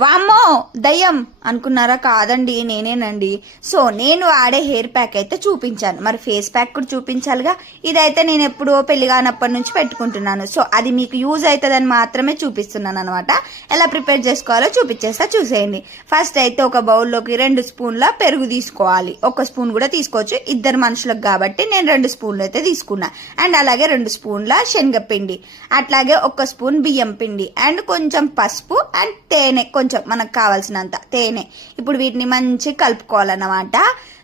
వామ్మో దయ్యం అనుకున్నారా? కాదండి, నేనేనండి. సో నేను వాడే హెయిర్ ప్యాక్ అయితే చూపించాను, మరి ఫేస్ ప్యాక్ కూడా చూపించాలిగా. ఇదైతే నేను ఎప్పుడో పెళ్లి కానప్పటి నుంచి పెట్టుకుంటున్నాను. సో అది మీకు యూజ్ అవుతుందని మాత్రమే చూపిస్తున్నాను అనమాట. ఎలా ప్రిపేర్ చేసుకోవాలో చూపించేస్తా, చూసేయండి. ఫస్ట్ అయితే ఒక బౌల్లోకి 2 స్పూన్ల పెరుగు తీసుకోవాలి. 1 స్పూన్ కూడా తీసుకోవచ్చు, ఇద్దరు మనుషులకు కాబట్టి నేను 2 స్పూన్లు అయితే తీసుకున్నా. అండ్ అలాగే 2 స్పూన్ల శనగపిండి, అట్లాగే 1 స్పూన్ బియ్యం పిండి, అండ్ కొంచెం పసుపు, అండ్ తేనె, కొంచెం మనకు కావాల్సినంత తేనె. ఇప్పుడు వీటిని మంచి కలుపుకోవాలన్నమాట.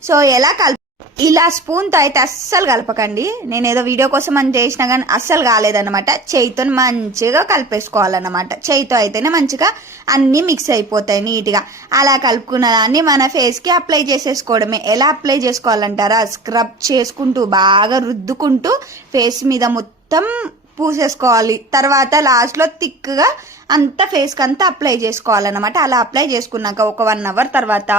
సో ఎలా ఇలా స్పూన్తో అయితే అస్సలు కలపకండి. నేను ఏదో వీడియో కోసం అని చేసినా కానీ అస్సలు కాలేదన్నమాట. చేయితో మంచిగా కలిపేసుకోవాలన్నమాట. చేయితో అయితేనే మంచిగా అన్నీ మిక్స్ అయిపోతాయి నీట్గా. అలా కలుపుకున్న దాన్ని మన ఫేస్కి అప్లై చేసేసుకోవడమే. ఎలా అప్లై చేసుకోవాలంటారా? స్క్రబ్ చేసుకుంటూ బాగా రుద్దుకుంటూ ఫేస్ మీద మొత్తం పూసేసుకోవాలి. తర్వాత లాస్ట్లో థిక్గా అంతా ఫేస్కి అంతా అప్లై చేసుకోవాలన్నమాట. అలా అప్లై చేసుకున్నాక ఒక 1 అవర్ తర్వాత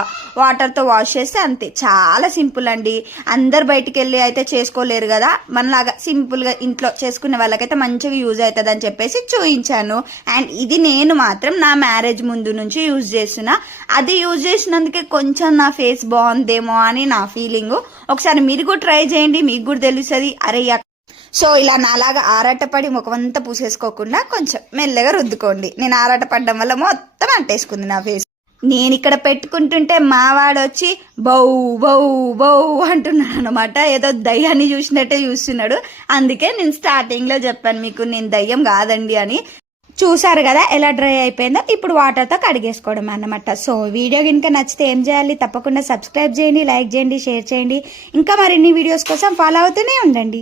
వాటర్తో వాష్ చేస్తే అంతే. చాలా సింపుల్ అండి. అందరు బయటికి వెళ్ళి అయితే చేసుకోలేరు కదా, మనలాగా సింపుల్గా ఇంట్లో చేసుకునే వాళ్ళకైతే మంచిగా యూజ్ అవుతుంది అని చెప్పేసి చూపించాను. అండ్ ఇది నేను మాత్రం నా మ్యారేజ్ ముందు నుంచి యూజ్ చేస్తున్నా. అది యూజ్ చేసినందుకే కొంచెం నా ఫేస్ బాగుందేమో అని నా ఫీలింగ్. ఒకసారి మీరు కూడా ట్రై చేయండి, మీకు కూడా తెలుస్తుంది. అరే సో ఇలా నాలాగా ఆరాటపడి ముఖమంతా పూసేసుకోకుండా కొంచెం మెల్లగా రుద్దుకోండి. నేను ఆరాటపడడం వల్ల మొత్తం అంటేసుకుంది నా ఫేస్. నేను ఇక్కడ పెట్టుకుంటుంటే మావాడు వచ్చి బౌ బౌ బౌ అంటున్నాడు అనమాట. ఏదో దయ్యాన్ని చూసినట్టే చూస్తున్నాడు. అందుకే నేను స్టార్టింగ్లో చెప్పాను మీకు, నేను దయ్యం కాదండి అని. చూసారు కదా ఎలా డ్రై అయిపోయిందో. ఇప్పుడు వాటర్తో కడిగేసుకోవడం అన్నమాట. సో వీడియో కనుక నచ్చితే ఏం చేయాలి? తప్పకుండా సబ్స్క్రైబ్ చేయండి, లైక్ చేయండి, షేర్ చేయండి. ఇంకా మరిన్ని వీడియోస్ కోసం ఫాలో అవుతూనే ఉండండి.